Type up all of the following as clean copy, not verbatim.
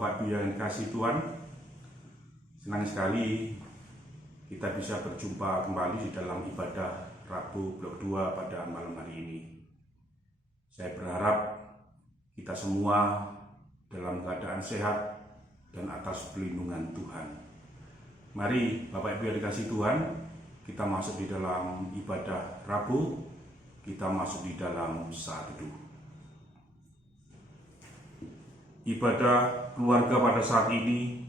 Bapak Ibu yang dikasihi Tuhan, senang sekali kita bisa berjumpa kembali di dalam ibadah Rabu Blok 2 pada malam hari ini. Saya berharap kita semua dalam keadaan sehat dan atas perlindungan Tuhan. Mari Bapak Ibu yang dikasihi Tuhan, kita masuk di dalam ibadah Rabu, kita masuk di dalam saat teduh. Ibadah keluarga pada saat ini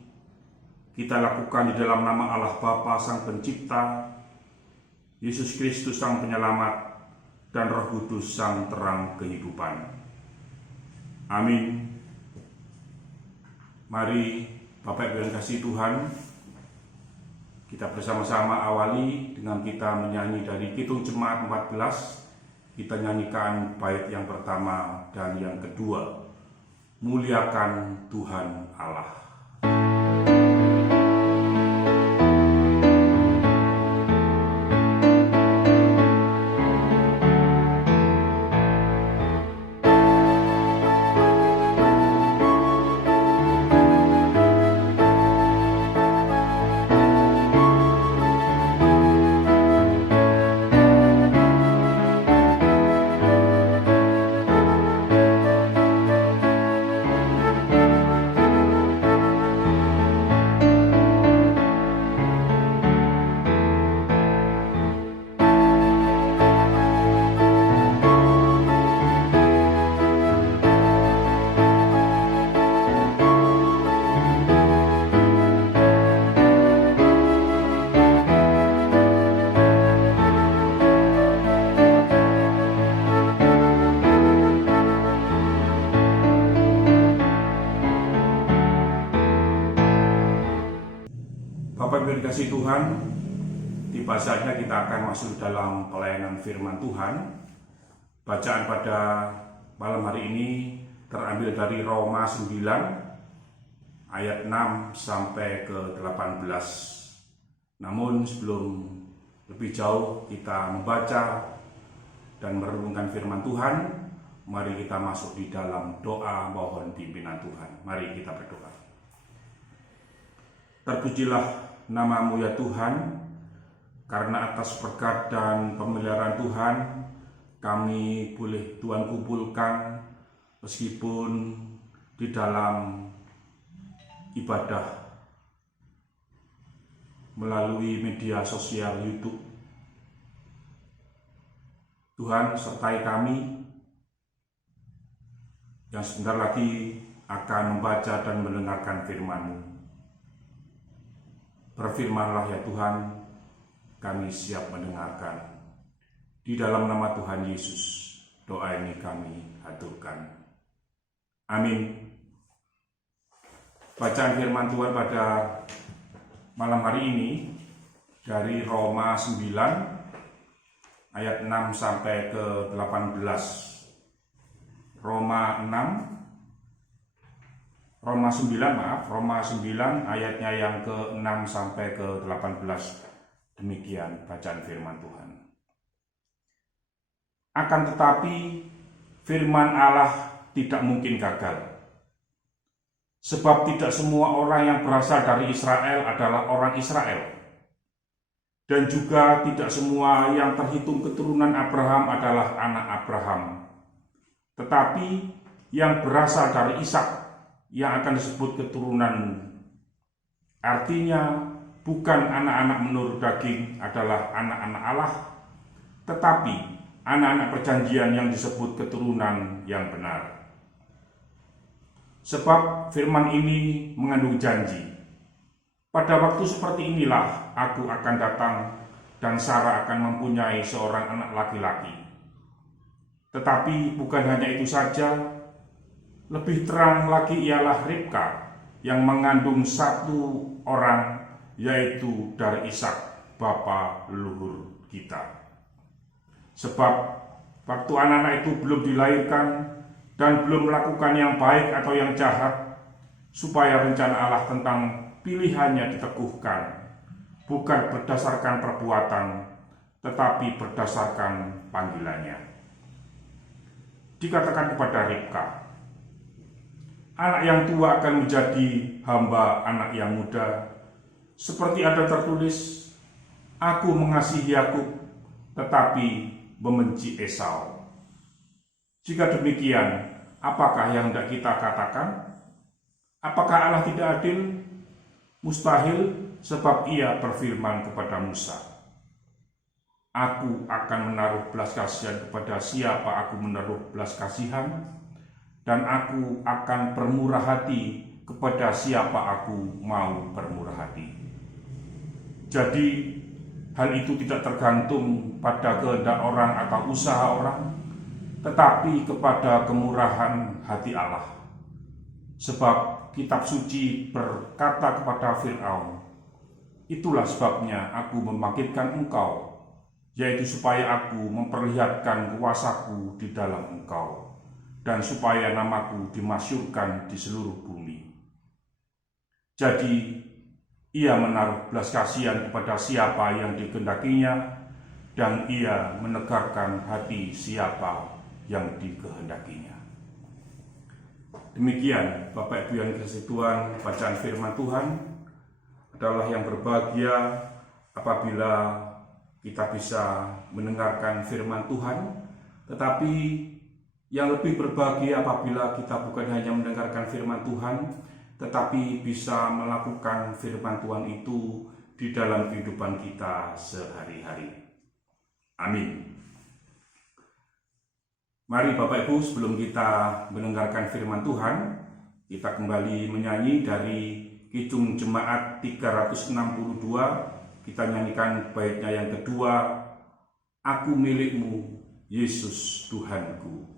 kita lakukan di dalam nama Allah Bapa Sang Pencipta, Yesus Kristus Sang Penyelamat, dan Roh Kudus Sang Terang Kehidupan. Amin. Mari Bapak Ibu yang kasih Tuhan, kita bersama-sama awali dengan kita menyanyi dari Kidung Jemaat 14. Kita nyanyikan bait yang pertama dan yang kedua, Muliakan Tuhan Allah. Bapak Ibu dikasih Tuhan, tiba saatnya kita akan masuk dalam pelayanan firman Tuhan. Bacaan pada malam hari ini terambil dari Roma 9 ayat 6 sampai ke 18. Namun sebelum lebih jauh kita membaca dan merenungkan firman Tuhan, mari kita masuk di dalam doa mohon pimpinan Tuhan. Mari kita berdoa. Terpujilah nama-Mu ya Tuhan, karena atas berkat dan pemeliharaan Tuhan, kami boleh Tuhan kumpulkan meskipun di dalam ibadah melalui media sosial YouTube. Tuhan sertai kami yang sebentar lagi akan membaca dan mendengarkan firman-Mu. Berfirmanlah ya Tuhan, kami siap mendengarkan. Di dalam nama Tuhan Yesus, doa ini kami haturkan. Amin. Bacaan firman Tuhan pada malam hari ini dari Roma 9 ayat 6 sampai ke 18. Roma 9 ayatnya yang ke-6 sampai ke 18. Demikian bacaan firman Tuhan. Akan tetapi firman Allah tidak mungkin gagal. Sebab tidak semua orang yang berasal dari Israel adalah orang Israel. Dan juga tidak semua yang terhitung keturunan Abraham adalah anak Abraham. Tetapi yang berasal dari Ishak yang akan disebut keturunan, artinya bukan anak-anak menurut daging adalah anak-anak Allah, tetapi anak-anak perjanjian yang disebut keturunan yang benar. Sebab firman ini mengandung janji, pada waktu seperti inilah aku akan datang dan Sarah akan mempunyai seorang anak laki-laki. Tetapi bukan hanya itu saja, lebih terang lagi ialah Ribka yang mengandung satu orang, yaitu dari Ishak, bapa leluhur kita. Sebab waktu anak-anak itu belum dilahirkan dan belum melakukan yang baik atau yang jahat, supaya rencana Allah tentang pilihannya diteguhkan, bukan berdasarkan perbuatan, tetapi berdasarkan panggilannya. Dikatakan kepada Ribka, Anak yang tua akan menjadi hamba anak yang muda. Seperti ada tertulis, aku mengasihi Yakub, tetapi membenci Esau. Jika demikian, apakah yang hendak kita katakan? Apakah Allah tidak adil? Mustahil, sebab Ia berfirman kepada Musa, aku akan menaruh belas kasihan kepada siapa aku menaruh belas kasihan, dan aku akan bermurah hati kepada siapa aku mau bermurah hati. Jadi, hal itu tidak tergantung pada kehendak orang atau usaha orang, tetapi kepada kemurahan hati Allah. Sebab kitab suci berkata kepada Fir'aun, itulah sebabnya aku membangkitkan engkau, yaitu supaya aku memperlihatkan kuasaku di dalam engkau, dan supaya namaku dimasyhurkan di seluruh bumi. Jadi, ia menaruh belas kasihan kepada siapa yang dikehendakinya, dan ia menegarkan hati siapa yang dikehendakinya. Demikian Bapak Ibu yang dikasihi Tuhan, bacaan firman Tuhan adalah yang berbahagia apabila kita bisa mendengarkan firman Tuhan, tetapi yang lebih berbahagia apabila kita bukan hanya mendengarkan firman Tuhan, tetapi bisa melakukan firman Tuhan itu di dalam kehidupan kita sehari-hari. Amin. Mari Bapak Ibu, sebelum kita mendengarkan firman Tuhan, kita kembali menyanyi dari Kidung Jemaat 362. Kita nyanyikan baitnya yang kedua, Aku milikmu, Yesus Tuhanku.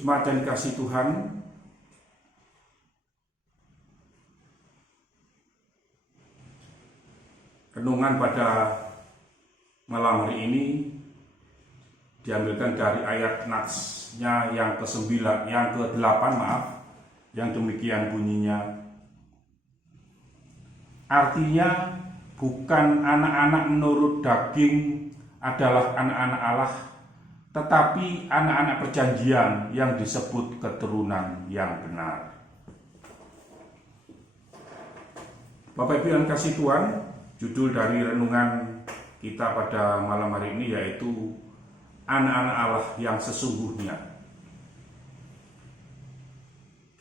Jemaat yang dikasihi Tuhan, renungan pada malam hari ini diambilkan dari ayat Natsnya yang ke-8, yang demikian bunyinya. Artinya, bukan anak-anak menurut daging adalah anak-anak Allah, tetapi anak-anak perjanjian yang disebut keturunan yang benar. Bapak Ibu yang kasih Tuhan, judul dari renungan kita pada malam hari ini yaitu anak-anak Allah yang sesungguhnya.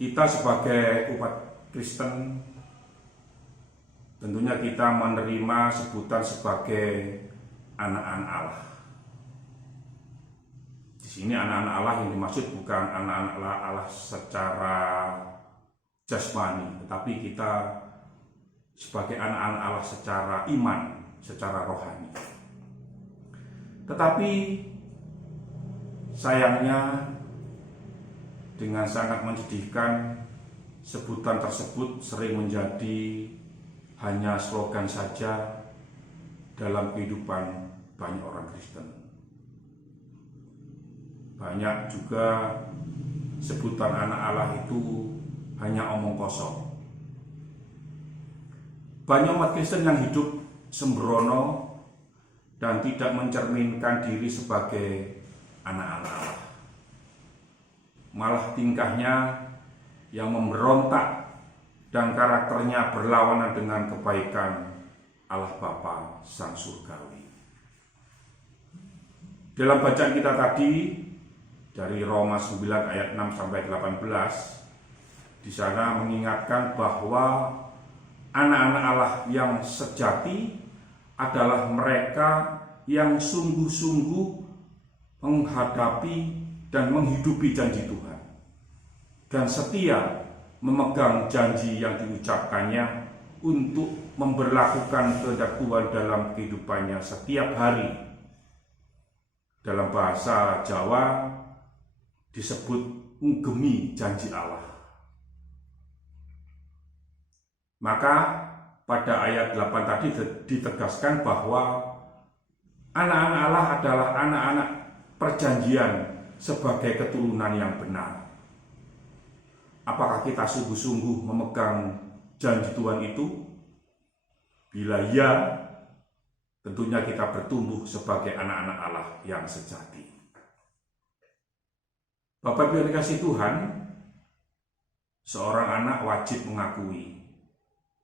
Kita sebagai umat Kristen tentunya kita menerima sebutan sebagai anak-anak Allah. Di sini anak-anak Allah yang dimaksud bukan anak-anak Allah secara jasmani, tetapi kita sebagai anak-anak Allah secara iman, secara rohani. Tetapi sayangnya dengan sangat menyedihkan, sebutan tersebut sering menjadi hanya slogan saja dalam kehidupan banyak orang Kristen. Banyak juga sebutan anak Allah itu hanya omong kosong. Banyak umat Kristen yang hidup sembrono dan tidak mencerminkan diri sebagai anak-anak Allah. Malah tingkahnya yang memberontak dan karakternya berlawanan dengan kebaikan Allah Bapa Sang Surgawi. Dalam bacaan kita tadi dari Roma 9 ayat 6 sampai 18, di sana mengingatkan bahwa anak-anak Allah yang sejati adalah mereka yang sungguh-sungguh menghadapi dan menghidupi janji Tuhan dan setia memegang janji yang diucapkannya untuk memberlakukan kehendak Tuhan dalam kehidupannya setiap hari. Dalam bahasa Jawa disebut ngugemi janji Allah. Maka pada ayat 8 tadi ditegaskan bahwa anak-anak Allah adalah anak-anak perjanjian sebagai keturunan yang benar. Apakah kita sungguh-sungguh memegang janji Tuhan itu? Bila ya, tentunya kita bertumbuh sebagai anak-anak Allah yang sejati. Bapak Ibu yang dikasihi Tuhan, seorang anak wajib mengakui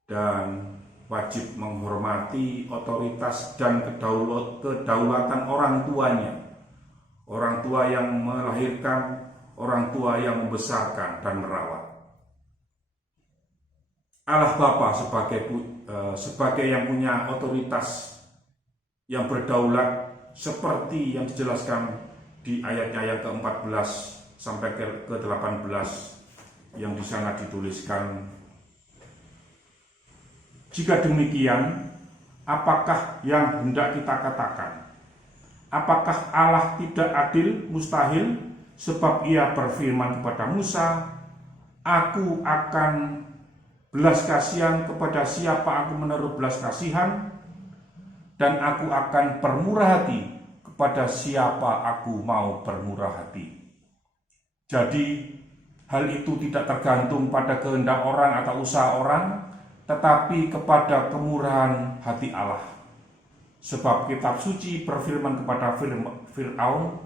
dan wajib menghormati otoritas dan kedaulatan orang tuanya. Orang tua yang melahirkan, orang tua yang membesarkan dan merawat. Allah Bapa sebagai yang punya otoritas yang berdaulat seperti yang dijelaskan di ayatnya yang ke-14 sampai ke-18 yang di sana dituliskan. Jika demikian, apakah yang hendak kita katakan? Apakah Allah tidak adil? Mustahil, sebab Ia berfirman kepada Musa, "Aku akan belas kasihan kepada siapa aku menaruh belas kasihan, dan aku akan bermurah hati kepada siapa aku mau bermurah hati." Jadi, hal itu tidak tergantung pada kehendak orang atau usaha orang, tetapi kepada kemurahan hati Allah. Sebab kitab suci berfirman kepada Fir'aun,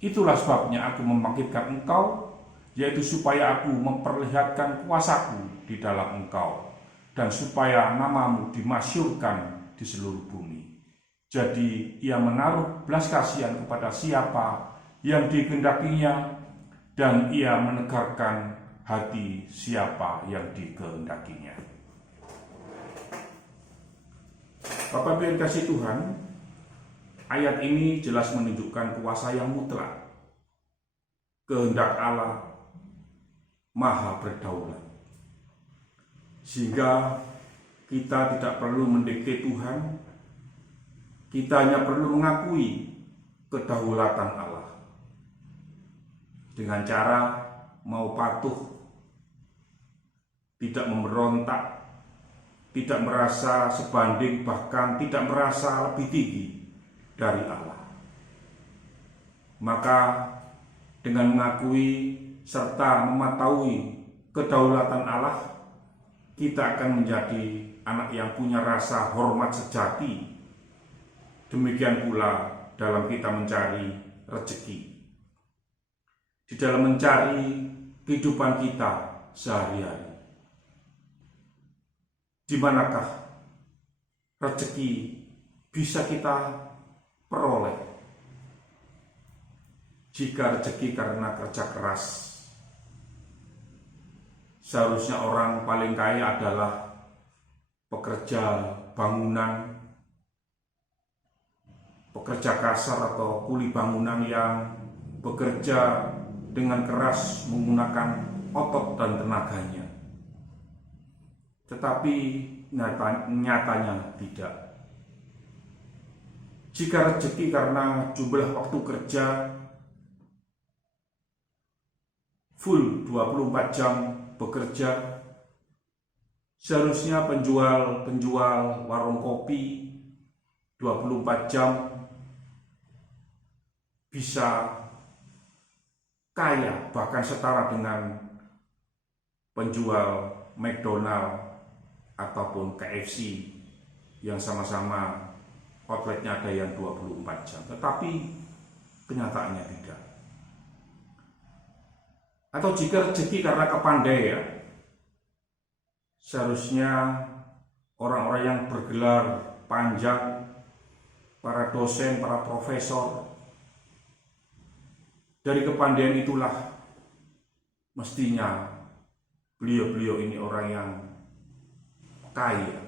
"Itulah sebabnya aku membangkitkan engkau, yaitu supaya aku memperlihatkan kuasaku di dalam engkau, dan supaya namamu dimasyhurkan di seluruh bumi." Jadi ia menaruh belas kasihan kepada siapa yang dikehendakinya, dan ia menegakkan hati siapa yang dikehendakinya. Bapak Ibu yang dikasihi Tuhan, ayat ini jelas menunjukkan kuasa yang mutlak. Kehendak Allah maha berdaulat. Sehingga kita tidak perlu mendikte Tuhan, kita hanya perlu mengakui kedaulatan Allah. Dengan cara mau patuh, tidak memberontak, tidak merasa sebanding, bahkan tidak merasa lebih tinggi dari Allah. Maka dengan mengakui serta mematuhi kedaulatan Allah, kita akan menjadi anak yang punya rasa hormat sejati. Demikian pula dalam kita mencari rezeki, di dalam mencari kehidupan kita sehari-hari. Di manakah rezeki bisa kita peroleh? Jika rezeki karena kerja keras, seharusnya orang paling kaya adalah pekerja bangunan, pekerja kasar atau kuli bangunan yang bekerja dengan keras menggunakan otot dan tenaganya. Tetapi nyatanya tidak. Jika rezeki karena jumlah waktu kerja full 24 jam bekerja, seharusnya penjual warung kopi 24 jam bisa kaya, bahkan setara dengan penjual McDonald ataupun KFC yang sama-sama outletnya ada yang 24 jam. Tetapi kenyataannya tidak. Atau jika rezeki karena kepandaian, seharusnya orang-orang yang bergelar panjang, para dosen, para profesor, dari kepandaian itulah mestinya beliau-beliau ini orang yang kaya.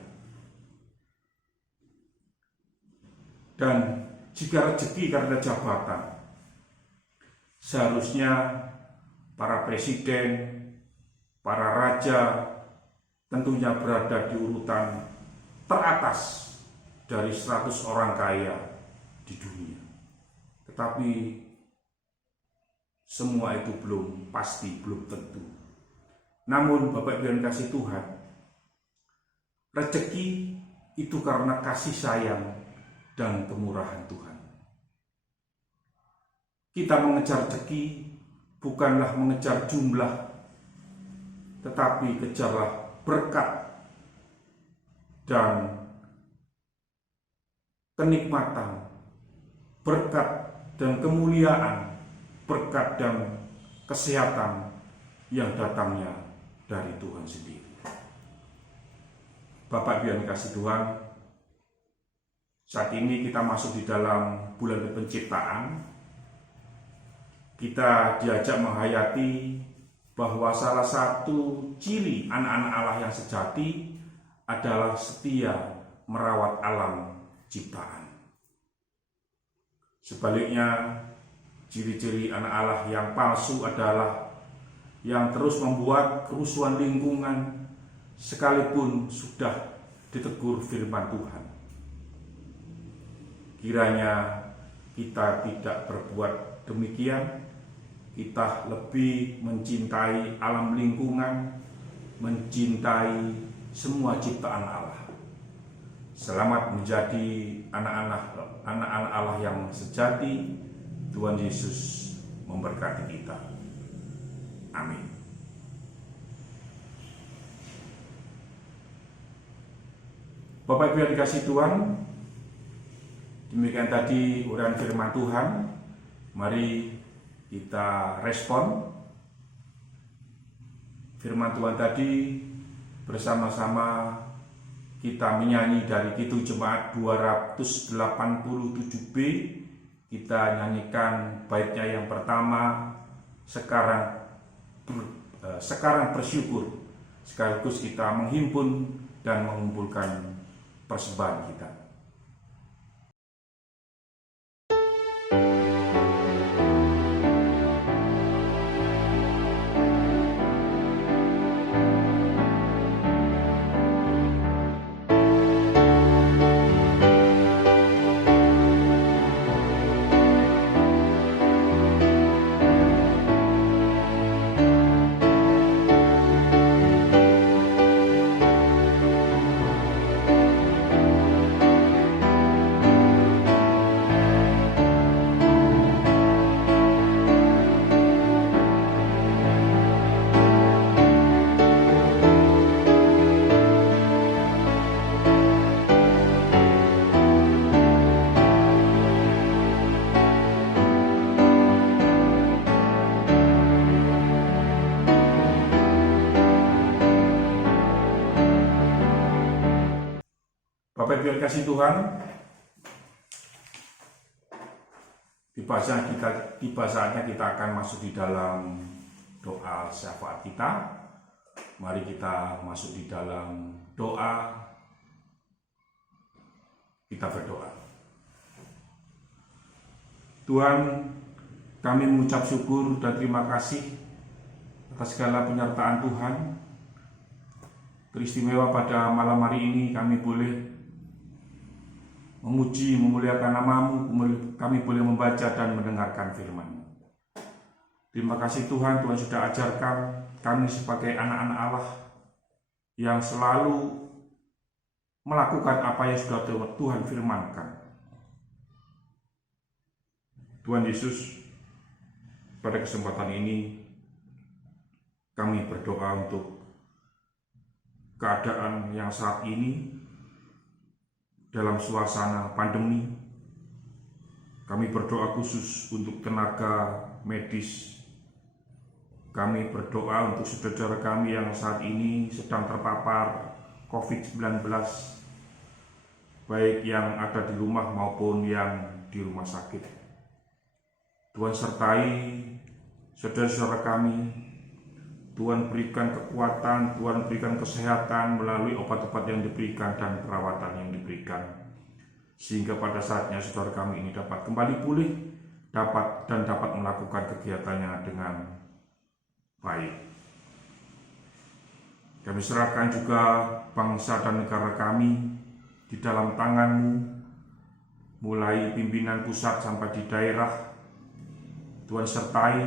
Dan jika rezeki karena jabatan, seharusnya para presiden, para raja tentunya berada di urutan teratas dari 100 orang kaya di dunia. Tetapi semua itu belum pasti, belum tentu. Namun Bapak Ibu yang kasih Tuhan, rezeki itu karena kasih sayang dan kemurahan Tuhan. Kita mengejar rezeki bukanlah mengejar jumlah, tetapi kejarlah berkat dan kenikmatan, berkat dan kemuliaan, berkat dan kesehatan yang datangnya dari Tuhan sendiri. Bapak Ibu yang dikasih Tuhan, saat ini kita masuk di dalam bulan penciptaan. Kita diajak menghayati bahwa salah satu ciri anak-anak Allah yang sejati adalah setia merawat alam ciptaan. Sebaliknya, ciri-ciri anak Allah yang palsu adalah yang terus membuat kerusuhan lingkungan sekalipun sudah ditegur firman Tuhan. Kiranya kita tidak berbuat demikian, kita lebih mencintai alam lingkungan, mencintai semua ciptaan Allah. Selamat menjadi anak-anak Allah yang sejati. Tuhan Yesus memberkati kita. Amin. Bapak Ibu yang dikasih Tuhan, demikian tadi uraian firman Tuhan. Mari kita respon firman Tuhan tadi bersama-sama. Kita menyanyi dari Kidung Jemaat 287B. Kita nyanyikan baitnya yang pertama, sekarang bersyukur. Sekaligus kita menghimpun dan mengumpulkan persembahan kita. Bapak Ibu yang kasih Tuhan, tiba saatnya kita akan masuk di dalam doa syafaat kita. Mari kita masuk di dalam doa. Kita berdoa. Tuhan, kami mengucap syukur dan terima kasih atas segala penyertaan Tuhan. Teristimewa pada malam hari ini kami boleh memuji, memuliakan nama-Mu, kami boleh membaca dan mendengarkan firman-Mu. Terima kasih Tuhan, Tuhan sudah ajarkan kami sebagai anak-anak Allah yang selalu melakukan apa yang sudah Tuhan firmankan. Tuhan Yesus, pada kesempatan ini kami berdoa untuk keadaan yang saat ini dalam suasana pandemi. Kami berdoa khusus untuk tenaga medis. Kami berdoa untuk saudara kami yang saat ini sedang terpapar COVID-19, baik yang ada di rumah maupun yang di rumah sakit. Tuhan sertai saudara-saudara kami. Tuhan berikan kekuatan, Tuhan berikan kesehatan melalui obat-obat yang diberikan dan perawatan yang diberikan. Sehingga pada saatnya saudara kami ini dapat kembali pulih, dapat melakukan kegiatannya dengan baik. Kami serahkan juga bangsa dan negara kami di dalam tangan-Mu, mulai pimpinan pusat sampai di daerah. Tuhan sertai,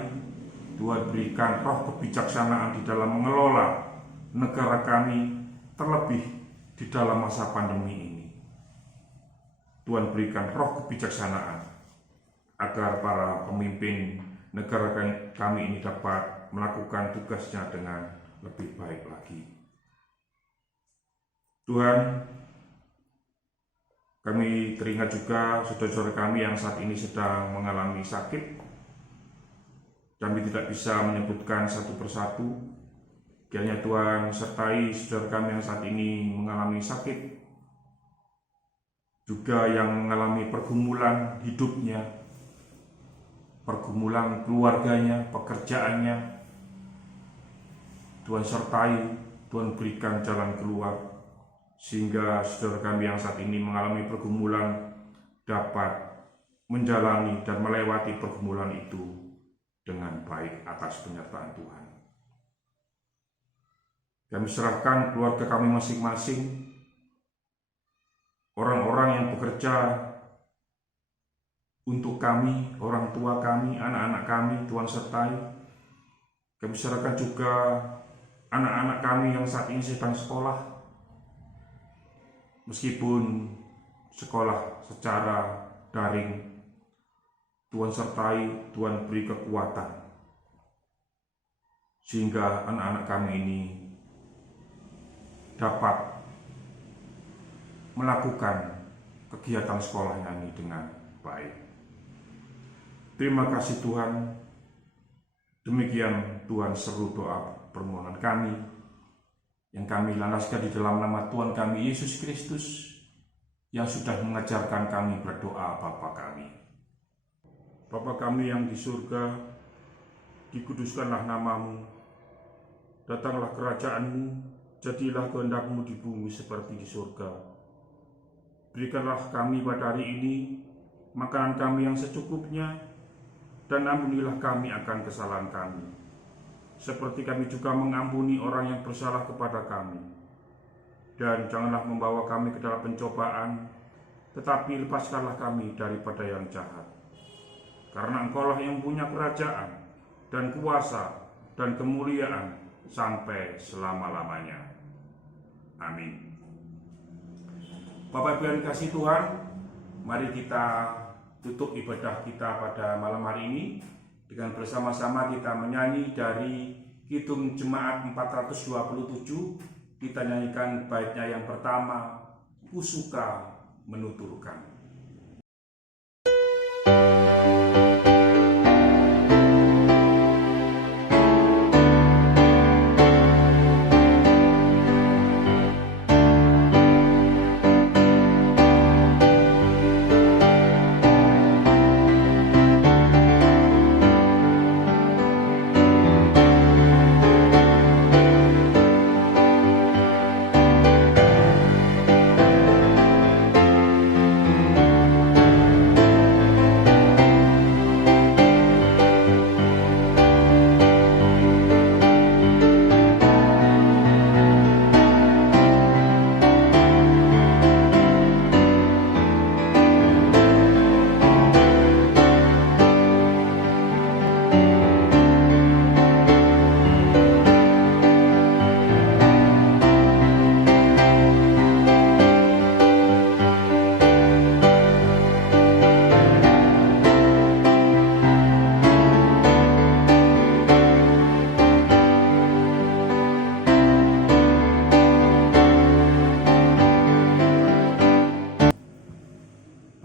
Tuhan berikan roh kebijaksanaan di dalam mengelola negara kami, terlebih di dalam masa pandemi ini. Tuhan berikan roh kebijaksanaan agar para pemimpin negara kami ini dapat melakukan tugasnya dengan lebih baik lagi. Tuhan, kami teringat juga saudara-saudara kami yang saat ini sedang mengalami sakit. Kami tidak bisa menyebutkan satu persatu. Kiranya Tuhan sertai saudara kami yang saat ini mengalami sakit, juga yang mengalami pergumulan hidupnya, pergumulan keluarganya, pekerjaannya. Tuhan sertai, Tuhan berikan jalan keluar, sehingga saudara kami yang saat ini mengalami pergumulan dapat menjalani dan melewati pergumulan itu dengan baik atas penyertaan Tuhan. Kami serahkan keluarga kami masing-masing, orang-orang yang bekerja untuk kami, orang tua kami, anak-anak kami, Tuhan sertai. Kami serahkan juga anak-anak kami yang saat ini sedang sekolah, meskipun sekolah secara daring. Tuhan sertai, Tuhan beri kekuatan, sehingga anak-anak kami ini dapat melakukan kegiatan sekolahnya ini dengan baik. Terima kasih Tuhan. Demikian Tuhan seru doa permohonan kami yang kami landaskan di dalam nama Tuhan kami Yesus Kristus yang sudah mengajarkan kami berdoa Bapa kami. Bapa kami yang di surga, dikuduskanlah nama-Mu, datanglah kerajaan-Mu, jadilah kehendak-Mu di bumi seperti di surga. Berikanlah kami pada hari ini makanan kami yang secukupnya, dan ampunilah kami akan kesalahan kami, seperti kami juga mengampuni orang yang bersalah kepada kami. Dan janganlah membawa kami ke dalam pencobaan, tetapi lepaskanlah kami daripada yang jahat. Karena Engkaulah yang punya kerajaan dan kuasa dan kemuliaan sampai selama-lamanya. Amin. Bapak Ibu yang dikasihi Tuhan, mari kita tutup ibadah kita pada malam hari ini dengan bersama-sama kita menyanyi dari Kidung Jemaat 427. Kita nyanyikan baitnya yang pertama, Ku Suka Menuturkan.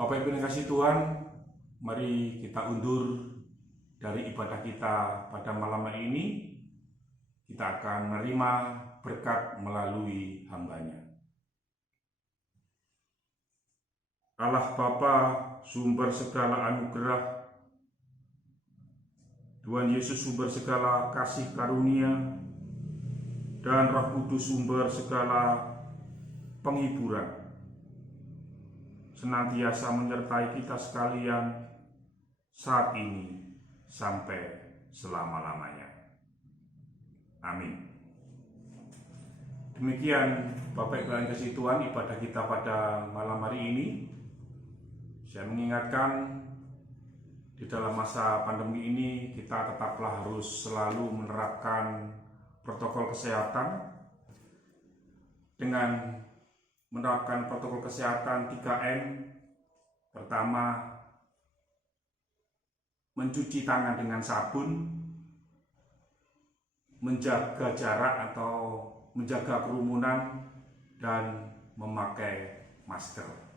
Bapak Ibu yang kasih Tuhan, mari kita undur dari ibadah kita pada malam hari ini. Kita akan menerima berkat melalui hamba-Nya. Allah Bapa, sumber segala anugerah, Tuhan Yesus sumber segala kasih karunia, dan Roh Kudus sumber segala penghiburan, senantiasa menyertai kita sekalian saat ini sampai selama-lamanya. Amin. Demikian Bapak Ibu yang kasih Tuhan, ibadah kita pada malam hari ini. Saya mengingatkan, di dalam masa pandemi ini kita tetaplah harus selalu menerapkan protokol kesehatan dengan menerapkan protokol kesehatan 3M. Pertama, mencuci tangan dengan sabun, menjaga jarak atau menjaga kerumunan, dan memakai masker.